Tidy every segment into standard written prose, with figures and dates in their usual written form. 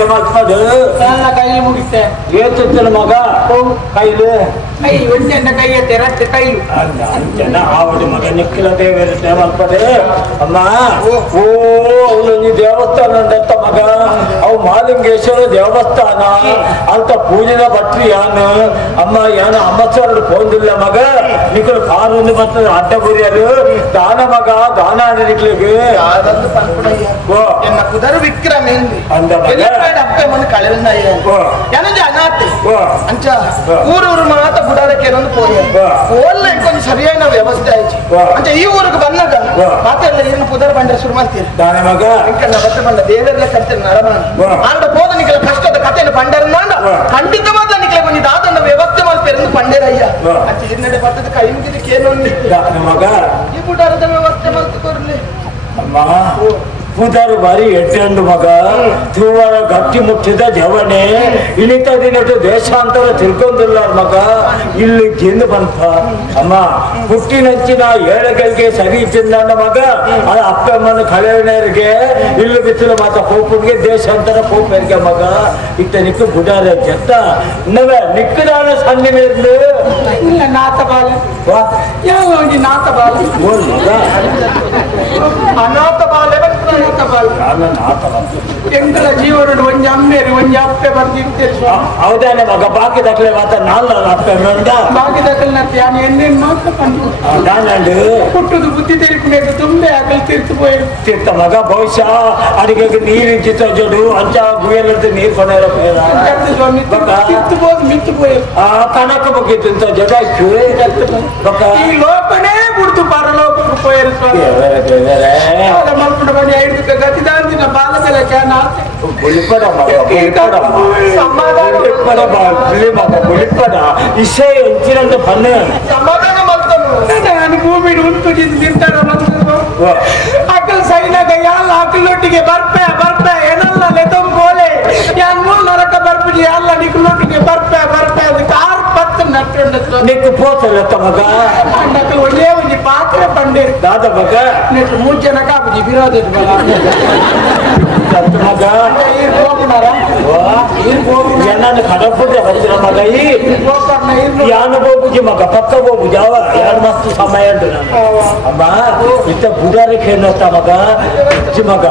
ಪೂಜೆ ಮಾಡ್ತದೆ ಕೈಲಿ ಮುಗಿತೆ ಏತಿನ ಮಗ ಕೈಲು ಕೈ ಒಂದೆಂಡ ಕೈ ಎತ್ತೆ ರಟ್ಟೆ ಕೈಲು ಅಂತೆನ ಆವಡಿ ಮಗ ನಿಖಿಲ ದೇವರ ಮಲ್ಪದೆ ಅಮ್ಮ ಓ ಅವನು ನೀ ದೇವಸ್ಥಾನ ಅಂದತ್ತ ಮಗ ಅವು ಮಾಲಿಂಗೇಶ್ವರ ದೇವಸ್ಥಾನ ಅಂತ ಪೂಜೆನ ಬಟ್ರಿ ಯಾನು ಅಮ್ಮ ಯಾನು ಅಮ್ಮಸರು ಪೋಂದಿಲ್ಲ ಮಗ ನಿಖಲು ಕಾರೊಂದು ಬರ್ತದೆ ಅಡ್ಡ ಬುರಿಯರು ದಾನ ಮಗ ದಾನ ನಿಕ್ಲಿಗೆ ಎನ್ನ ಕುದರು ವಿಕ್ರಮ ಅಂದ ಮಗ ಅಪ್ಪೆ ಮನೆ ಕಳೆದ ಏನಂದ್ರೆ ಅನಾಥೆ ಅಂಚ ಊರೂರು ಮಾತ ಗುಡಾರಕ್ಕೆ ಏನೊಂದು ಪೋಯ ಓಲ್ಲ ಇಂಕೊಂದು ಸರಿಯಾದ ವ್ಯವಸ್ಥೆ ಆಯ್ತು ಅಂಚ ಈ ಊರಿಗೆ ಬಂದಾಗ ಮಾತೆಲ್ಲ ಏನು ಕುದರ ಬಂಡ ಶುರು ಮಾಡ್ತೀರಿ ದಾನ ಮಗ ಇಂಕನ್ನ ಬತ್ತ ಬಂಡ ದೇವರೆಲ್ಲ ಕರ್ತೇನೆ ನರಮಾನ ಆಂಡ ಹೋದ ನಿಖಲ ಕಷ್ಟದ ಕಥೆಯನ್ನು ಪಂಡರನ್ನ ಖಂಡಿತವಾದ ನಿಖಲೆ ಬಂದಿದ್ದ ಆದನ್ನ ವ್ಯವಸ್ಥೆ ಮಾಡ್ತೇನೆ ಪಂಡೇರಯ್ಯ ಅಂಚ ಹಿನ್ನಡೆ ಬರ್ತದ ಕೈ ಮುಗಿದಕ್ಕೆ ಏನು ಮಗ ಈ ಗುಡಾರದ ವ್ಯವಸ್ಥೆ ಮಾಡ್ಕೊರ್ಲಿ ಅಮ್ಮ ಪೂಜಾರು ಬಾರಿ ಎಟ್ಟೆಂಡು ಮಗ ತೂವರ ಗಟ್ಟಿ ಮುಟ್ಟಿದ ಜವನೆ ಇಳಿತ ದಿನದ ದೇಶಾಂತರ ತಿಳ್ಕೊಂಡಿಲ್ಲ ಮಗ ಇಲ್ಲಿ ಗೆಂದು ಬಂತ ಅಮ್ಮ ಹುಟ್ಟಿನಂಚಿನ ಏಳಗಳಿಗೆ ಸರಿ ಇಟ್ಟಿದ್ದ ಮಗ ಅಪ್ಪಮ್ಮನ ಕಳೆಯರಿಗೆ ಇಲ್ಲಿ ಬಿತ್ತಲು ಮಾತ ಪೋಪುಗೆ ದೇಶಾಂತರ ಪೋಪರಿಗೆ ಮಗ ಇತ್ತ ನಿಕ್ಕು ಗುಡಾರ ಜತ್ತ ನವೆ ನಿಕ್ಕದಾನ ಸಣ್ಣ ಮೇಲೆ ಇಲ್ಲ ನಾತ ಬಾಲ ಯಾವ ನಾತ ಬಾಲ ಮಗ ಅನಾಥ ಬಾಲೆ ಎಂಕಲ ಜೀವನ ಒಂಜಿ ಅಮ್ಮೇರಿ ಒಂಜಿ ಅಪ್ಪೆ ಬರ್ತಿರ್ತೇವೆ ಹೌದಾನೆ ಮಗ ಬಾಕಿ ದಕ್ಲೆ ಮಾತ ನಾಲ್ಕು ಅಪ್ಪೆ ಬಾಕಿ ದಕ್ಕಲ್ ನಾನು ಎಣ್ಣೆನ್ ಮಾತ್ರ ಬಂದು ನಾನಂಡು ಹುಟ್ಟುದು ಬುದ್ಧಿ ತೆರಿಪಿನ ತುಂಬೆ ಆಗಲ್ ತೀರ್ತು ಹೋಯ್ತು ತೀರ್ಥ ಮಗ ಬಹುಶಃ ಅಡಿಗೆಗೆ ನೀರು ಚಿತ್ತ ಜೋಡು ಅಂಚ ಗುಯಲದ್ದು ನೀರು ಕೊನೆಯ ಸ್ವಾಮಿ ಕಿತ್ತು ಹೋಗಿ ಮಿತ್ತು ಹೋಯ್ತು ಕನಕ ಮುಗಿತ್ತು ಅಂತ ಜಡ ಈ ಲೋಕನೇ ಬಿಡ್ತು ಪರಲೋಕಕ್ಕೆ ಹೋಯ್ರು ಸ್ವಾಮಿ ಮಲ್ಕೊಂಡು ಬನ್ನಿ ಐದು ಗತಿದಾಂತಿನ ಬಾಲದಲ್ಲ ಕ್ಯಾನ ಇಸೆ ಎಂಚಿನಂತ ಬನ್ನೆ ಸಮಾಧಾನ ಮಾಡ್ತಾನೆ ನಾನು ಭೂಮಿ ಉಂಟು ನಿಂತಾರ ಅಕ್ಕಲ್ ಸೈನಾಗ ಎಲ್ಲ ಅಕ್ಕಲೊಟ್ಟಿಗೆ ಬರ್ಪೆ ಏನಲ್ಲ ಲೆತಂಬೋಲೆ ಯಾನ್ ಮೂಲ್ ನರಕ ಬರ್ಬಿಡಿ ಎಲ್ಲ ನಿಕ್ಕಲೊಟ್ಟಿಗೆ ಬರ್ಪೆ ಅದು ಕಾರ್ ಪತ್ತು ನಟ್ಟು ನಿಕ್ಕು ಪೋತಲ್ಲ ಮಗ ಅಕ್ಕಲ್ ಒಳ್ಳೆ ಒಂದು ಪಾತ್ರೆ ಬಂಡೆ ದಾದ ಮಗ ನೆಟ್ಟು 3 ಜನ ಕಾಪುಜಿ ವಿರೋಧ ಮಗ ಜನನ ಕಡಪುಜ ಬಂದಿರ ಮಗ ಈ ಅನುಭವಜಿ ಮಗ ಪಕ್ಕ ಹೋಗು ಜಾವ ಎರಡು ಮಸ್ತ್ ಸಮಯ ಉಂಟು ನಾನು ಅಮ್ಮ ಇತ್ತ ಬುಧಾರಕ್ಕೆ ಏನತ್ತ ಮಗ ಇಚ್ಚಿ ಮಗ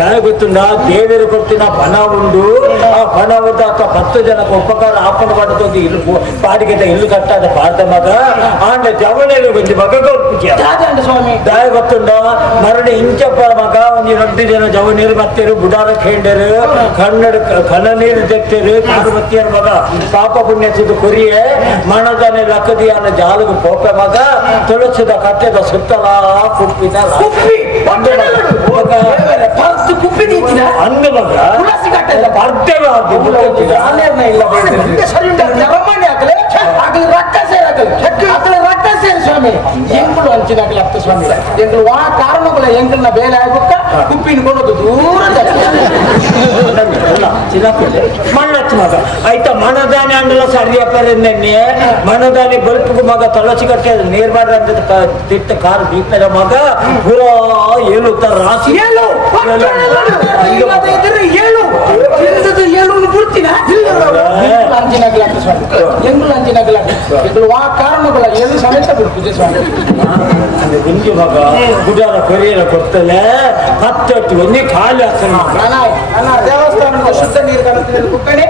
ಯಾರು ಗೊತ್ತುಂಡ ದೇವರು ಕೊಡ್ತಿನ ಬನ ಉಂಡು ಆ ಬನ ಉಂಡ 10 ಜನಕ್ಕೆ ಉಪಕಾರ ಆಪಣ ಮಾಡುತ್ತೊಂದು ಇಲ್ಲು ಬಾಡಿಗೆ ಇಲ್ಲು ಕಟ್ಟಾದ ಪಾರ್ದ ಮಗ ಆಂಡ ಜವನೇಲಿ ಬಂದು ಮಗ ಕೊಡ್ಪುಜ ಸ್ವಾಮಿ ದಾಯ ಗೊತ್ತುಂಡ ಮರಳಿ ಇಂಚಪ್ಪ ಮಗ ಒಂದು 2 ಜನ ಜವನೀರು ಮತ್ತೇರು ಬುಡಾರ ಖೇಂಡರು ಕಣ್ಣ ನೀರು ತೆಗ್ತೇರು ಕಾರು ಬತ್ತಿಯರು ಮಗ ಪಾಪ ಪುಣ್ಯಸಿದ ಕುರಿಯೇ ಮಣದನೆ ಲಕ್ಕದಿಯನ್ನ ಜಾಲಗು ಪೋಪೆ ಮಗ ತುಳಸಿದ ಕಟ್ಟೆದ ಸುತ್ತಲ ಕುಪ್ಪಿದ ಅಂದ ಮಗ ಸ್ವಾಮಿ ಎಂಗಳು ಹಂಚಿದಾಗಲಿ ಅರ್ಥ ಸ್ವಾಮಿ ಎಂಗಳು ಆ ಕಾರಣಗಳ ಎಂಗಳನ್ನ ಬೇಲೆ ಆಗ್ಬೇಕ ಕುಪ್ಪಿನ ಕೊಡೋದು ದೂರ ಮಣ್ಣತ್ತು ಮಗ ಆಯ್ತಾ ಮನದಾನಿ ಅಂಡಲ ಸರಿಯಪ್ಪರೆ ನೆನ್ನೆ ಮನದಾನಿ ಬಲ್ಪು ಮಗ ತುಳಸಿ ಕಟ್ಟೆ ನೀರ್ ಮಾಡ್ರ ಅಂತ ತಿಟ್ಟ ಕಾರು ಬೀಳ್ತಾರೆ ಮಗ ಪುರ ಏಳುತ್ತಾರ ರಾಶಿ ಕಾರಣಗಳ ಏನು ಸಮೇತ ಬಿಡ್ತದೆ ಸ್ವಾಮಿ ನಿಂಗೆ ಮಗ ಗುಡಾರ ಪರಿಹಾರ ಕೊಡ್ತಲೆ ಹತ್ತಟ್ಟು ಒಂದೇ ಖಾಲಿ ಆಗ್ತಾನೆ ದೇವಸ್ಥಾನದ ಶುದ್ಧ ನೀರು ಕುಕ್ಕಣೆ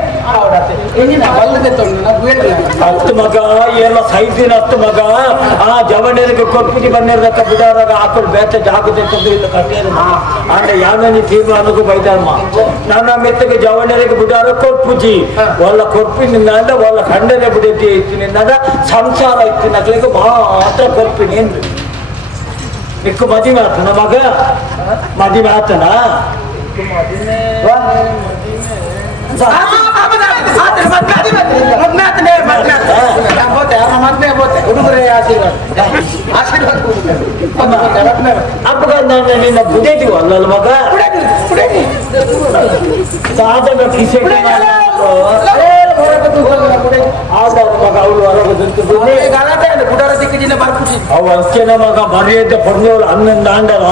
ಹತ್ತು ಮಗ ಎಲ್ಲ ಸೈಜಿನ ಹತ್ತು ಮಗ ಆ ಜವನಿಗೆ ಕೊಟ್ಬಿಟ್ಟು ಬಂದಿರಕ ಬಿಡಾರಾಗ ಹಾಕೊಂಡು ಬೇತ ಜಾಗದೆ ತಂದು ಇಲ್ಲ ಕಟ್ಟಿಯರು ಅಂದ್ರೆ ಯಾವನಿ ತೀರ್ಮಾನಕ್ಕೂ ಬೈದಾರಮ್ಮ ನನ್ನ ಮೆತ್ತಗೆ ಜವನಿಗೆ ಬಿಡಾರ ಕೊಟ್ಪುಜಿ ಒಲ್ಲ ಕೊರ್ಪಿನಿಂದ ಅಂದ್ರೆ ಒಲ್ಲ ಖಂಡನೆ ಬಿಡತಿ ಇತ್ತಿನಿಂದ ಸಂಸಾರ ಇತ್ತಿನಕ್ಲಿಗೆ ಮಾತ್ರ ಕೊರ್ಪಿನಿ ಎಂದು ನಿಕ್ಕು ಮದುವೆ ಆತನ ಮಗ ಮದುವೆ ಆತನ ಹುಡುಗರೇ ಆಶೀರ್ವಾದ ನಿನ್ನ ಬುಡೇದಿವ ಅಲ್ಲ ಮಗ ಸಾಧಕ ಕಿಸೆ ಆಧಾರ ಮಗ ಅವಳು ಹೊರಗೆ ಗಲಾಟೆ ಗುಡಾರ ದಿಕ್ಕಿನ ಬರ್ಬಿಟ್ಟು ಅವು ಅಷ್ಟೇನ ಮಗ ಮರ್ಯಾದೆ ಪಡೆದವಳು ಹನ್ನೊಂದು ಆಂಡಲ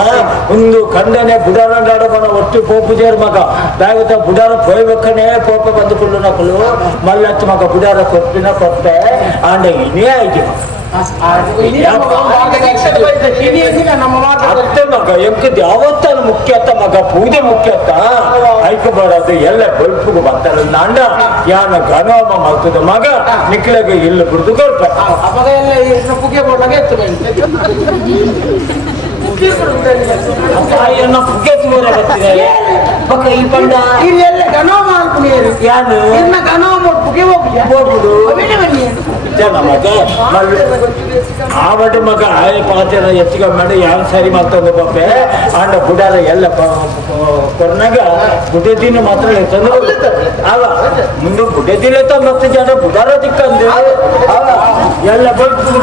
ಒಂದು ಕಂದನೆ ಬುಡಾರ ಬನ ಒಟ್ಟು ಪೋಪುಜೇರ್ ಮಗ ಬ್ಯಾಗದ ಬುಡಾರ ಪೋಯ್ಬೇಕನೇ ಪೋಪ ಬಂದುಕೊಳ್ಳು ನಕಲು ಮಲ್ಲತ್ತು ಮಗ ಬುಡಾರ ಕೊಟ್ಟೆ ಆಂಡ ಇನ್ನೇ ಆಯ್ತು ಅತ್ತೆ ಮಗ ಎಂಕದ್ ಯಾವತ್ತಾನ ಮುಖ್ಯತ್ತ ಮಗ ಪೂಜೆ ಮುಖ್ಯತ್ತ ಆಯ್ಕಬಾರದು ಎಲ್ಲ ಬಲ್ಪುಗು ಬರ್ತಾರೆ ನಾಂಡ ಯಾನ ಗಣೋಮ ಮಾಡ್ತದ ಮಗ ನಿಕ್ಲೆಗೆ ಇಲ್ಲ ಬಿಡ್ದು ಕೊಡ್ಪ ಅವಾಗ ಎಲ್ಲ ಪುಗೆ ಬೋರ್ಡಾಗೆ ಎತ್ತು ತಾಯಿಯನ್ನ ಪುಗ್ಗೆತ್ತುವರೆ ಬರ್ತಿದ್ದಾರೆ ಪಕ್ಕ ಈ ಪಂಡ ಇಲ್ಲೆಲ್ಲ ಗಣೋಮ ಅನ್ಕೊಂಡಿರು ಯಾನು ಇನ್ನ ಗಣೋಮ ಪುಗೆ ಹೋಗ್ಬಿಡು ಜನ ಮಗ ಆವಟ್ಟು ಮಗ ಆಯ ಪಾತ್ರ ಹೆಚ್ಚಿಗೆ ಮಾಡಿ ಯಾರು ಸರಿ ಮಾಡ್ತಂದು ಪಾಪೆ ಆಂಡ ಬುಡಾರ ಎಲ್ಲ ಕೊರ್ನಾಗ ಬುಡದಿನ ಮಾತ್ರ ತಂದು ಅವ ಮುಂದೆ ಬುಡದಿಲ್ಲ ಮತ್ತೆ ಜನ ಬುಡಾರ ದಿಕ್ಕಂದು ಅವ ಎಲ್ಲ ಬಡ್ದು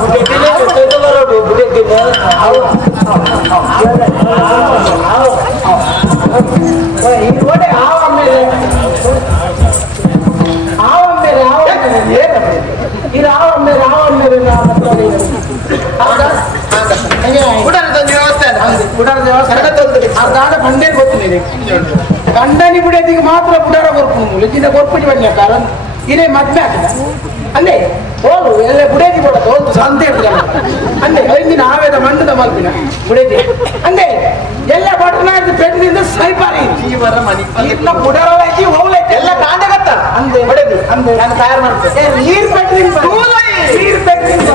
ಬುಡದಿನ ಜೊತೆ ಬರೋದು ಬುಡದಿನ ಗಂಡನಿ ಬಿಡೋದಿಗೆ ಮಾತ್ರ ಬುಡಾರ ಕೊರ್ಪು ಲೆಜ್ಜಿನ ಕೊರ್ಪುಜಿ ಬನ್ನಿ ಕಾರಣ ಇದೇ ಮದ್ವೆ ಆಗ್ತದ ಅಂದೆ ಹೋಗು ಎಲ್ಲ ಬುಡೇದಿ ಕೊಡೋದು ಹೋದು ಸಂತೆ ಇರ್ತದಲ್ಲ ಅಂದೆ ಐದಿನ ಆವೇದ ಮಂಡದ ಮಲ್ಪಿನ ಬುಡೇದಿ ಅಂದೆ ಎಲ್ಲ ಬಟನಾಯ್ತು ಪೆಟ್ಟಿನಿಂದ ಸೈಪಾರಿ ಇನ್ನ ಬುಡಾರ ಐತಿ ಹೋಗ್ಲೈತಿ ಎಲ್ಲ ಕಾಂಡಗತ್ತ ಅಂದೆ ಬುಡೇದಿ ಅಂದೆ ನಾನು ತಯಾರು ಮಾಡ್ತೇನೆ ನೀರ್ ಪೆಟ್ಟಿನಿಂದ ನೀರ್ ಪೆಟ್ಟಿನಿಂದ